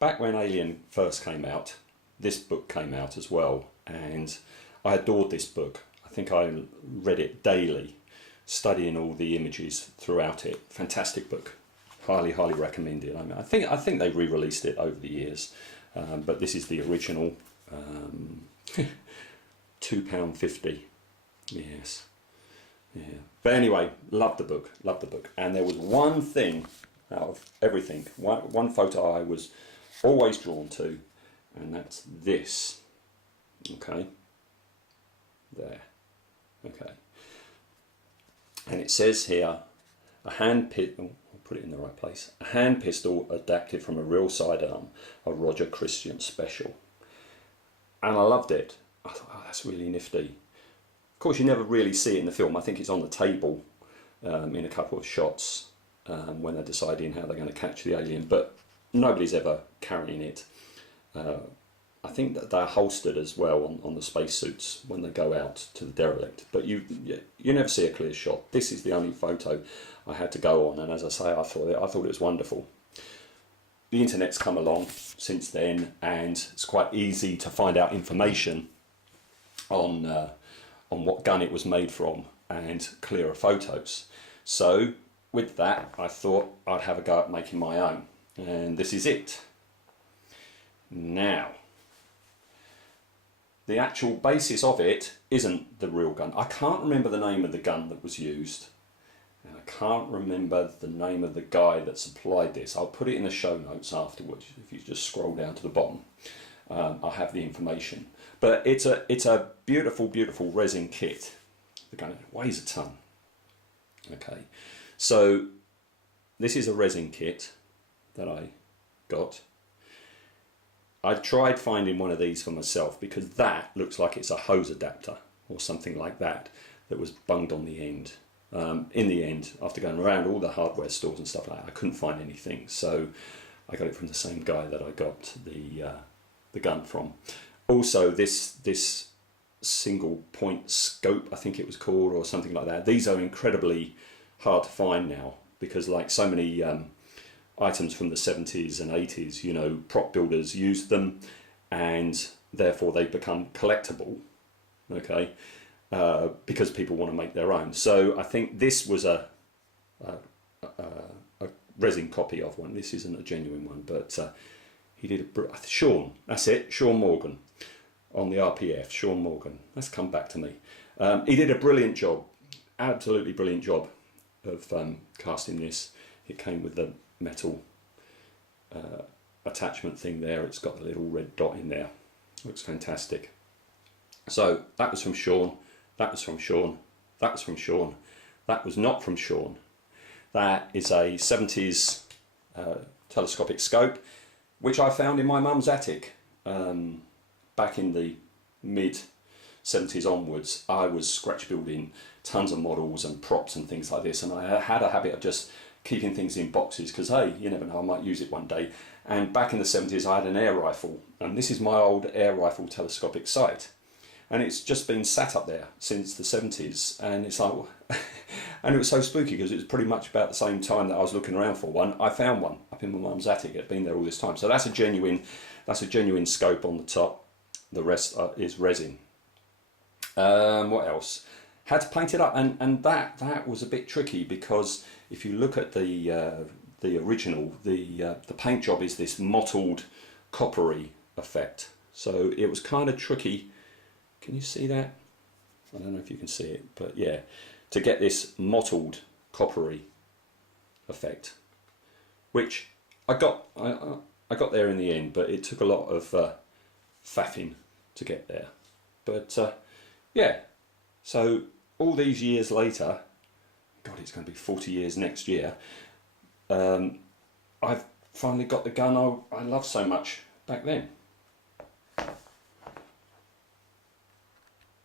back when Alien first came out, this book came out as well, and I adored this book. I think I read it daily, studying all the images throughout it. Fantastic book, highly recommended. I mean, I think they re-released it over the years, but this is the original. £2.50. Yes, yeah. But anyway, loved the book, and there was one thing out of everything, one photo I was always drawn to, and that's this. Okay, there. Okay, and it says here, a hand pistol. I'll put it in the right place. A hand pistol adapted from a real sidearm, a Roger Christian special, and I loved it. I thought, oh, that's really nifty. Of course, you never really see it in the film. I think it's on the table in a couple of shots when they're deciding how they're going to catch the alien, but nobody's ever carrying it. I think that they're holstered as well on the spacesuits when they go out to the derelict, but you never see a clear shot. This is the only photo I had to go on, and as I say, I thought it was wonderful. The internet's come along since then, and it's quite easy to find out information on what gun it was made from and clearer photos. So with that, I thought I'd have a go at making my own, and this is it. Now, the actual basis of it isn't the real gun. I can't remember the name of the gun that was used, and I can't remember the name of the guy that supplied this. I'll put it in the show notes afterwards. If you just scroll down to the bottom, I'll have the information. But it's a beautiful resin kit. The gun weighs a ton. Okay, so this is a resin kit that I got. I tried finding one of these for myself because that looks like it's a hose adapter or something like that was bunged on the end. In the end, after going around all the hardware stores and stuff like that, I couldn't find anything, so I got it from the same guy that I got the gun from. Also, this single point scope, I think it was called, or something like that. These are incredibly hard to find now because, like so many items from the 70s and 80s, you know, prop builders used them, and therefore they've become collectible. Okay. Because people want to make their own. So I think this was a resin copy of one. This isn't a genuine one, but he did Sean, that's it, Sean Morgan on the RPF. Sean Morgan, that's come back to me. He did a brilliant job, absolutely brilliant job of casting this. It came with the metal attachment thing there. It's got the little red dot in there. Looks fantastic. So that was from Sean. That was from Sean. That was from Sean. That was not from Sean. That is a 70s telescopic scope, which I found in my mum's attic back in the mid 70s onwards. I was scratch building tons of models and props and things like this, and I had a habit of just keeping things in boxes because, hey, you never know, I might use it one day. And back in the 70s I had an air rifle, and this is my old air rifle telescopic sight. And it's just been sat up there since the 70s, and it's like, and it was so spooky because it was pretty much about the same time that I was looking around for one. I found one up in my mum's attic. It had been there all this time. So that's a genuine scope on the top. The rest is resin. What else? Had to paint it up, and that was a bit tricky because if you look at the original, the paint job is this mottled, coppery effect. So it was kind of tricky. Can you see that? I don't know if you can see it, but yeah, to get this mottled, coppery effect, which I got there in the end, but it took a lot of faffing to get there. But yeah, so all these years later, God, it's going to be 40 years next year, I've finally got the gun I loved so much back then.